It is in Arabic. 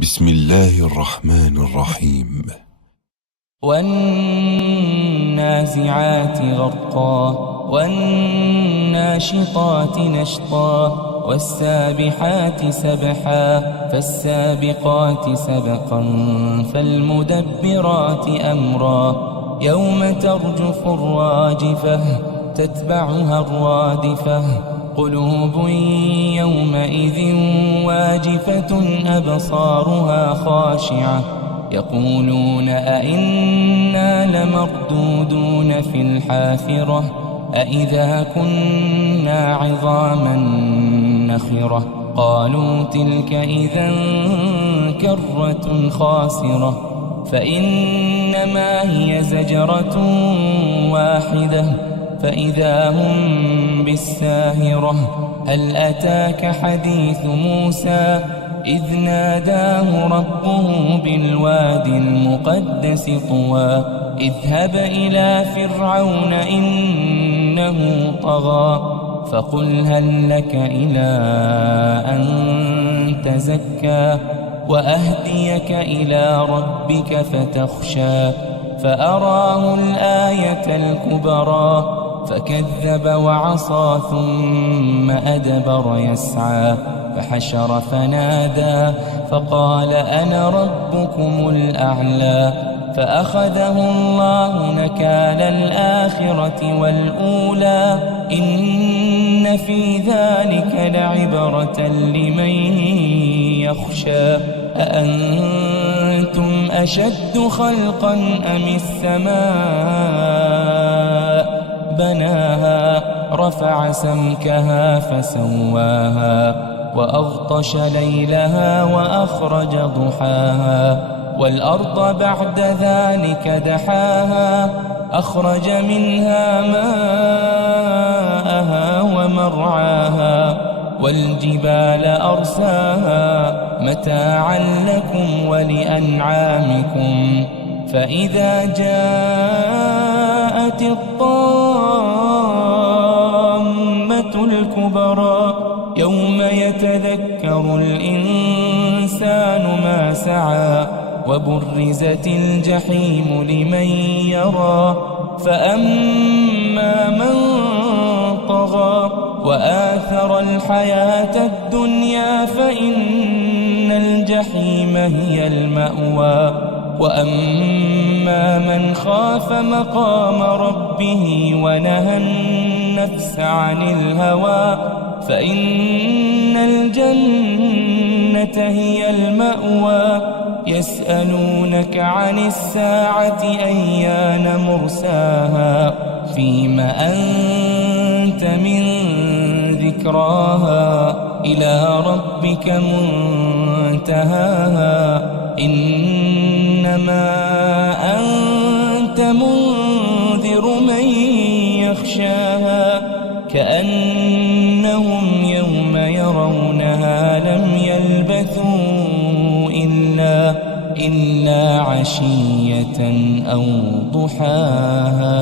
بسم الله الرحمن الرحيم. والنازعات غرقا والناشطات نشطا والسابحات سبحا فالسابقات سبقا فالمدبرات أمرا يوم ترجف الراجفة تتبعها الرادفة قلوب يومئذ واجفة أبصارها خاشعة يقولون أئنا لمردودون في الحافرة أئذا كنا عظاما نخرة قالوا تلك إذا كرة خاسرة فإنما هي زجرة واحدة فإذا هم بالساهرة هل أتاك حديث موسى إذ ناداه ربه بالوادي المقدس طوى اذهب إلى فرعون إنه طغى فقل هل لك إلى أن تزكى وأهديك إلى ربك فتخشى فأراه الآية الكبرى فكذب وعصى ثم أدبر يسعى فحشر فنادى فقال أنا ربكم الأعلى فأخذه الله نكال الآخرة والأولى إن في ذلك لعبرة لمن يخشى أأنتم أشد خلقا أم السماء بناها رفع سمكها فسواها وأغطش ليلها وأخرج ضحاها والأرض بعد ذلك دحاها أخرج منها ماءها ومرعاها والجبال أرساها متاعا لكم ولأنعامكم فإذا جاءت الطامة الكبرى يوم يتذكر الإنسان ما سعى وبرزت الجحيم لمن يرى فأما من طغى وآثر الحياة الدنيا فإن الجحيم هي المأوى وأما من خاف مقام ربه ونهى النفس عن الهوى فإن الجنة هي المأوى يسألونك عن الساعة أيان مرساها فيم أنت من ذكراها إلى ربك منتهاها إنما أنت منذر من يخشاها كأنهم يوم يرونها لم يلبثوا إلا عشية أو ضحاها.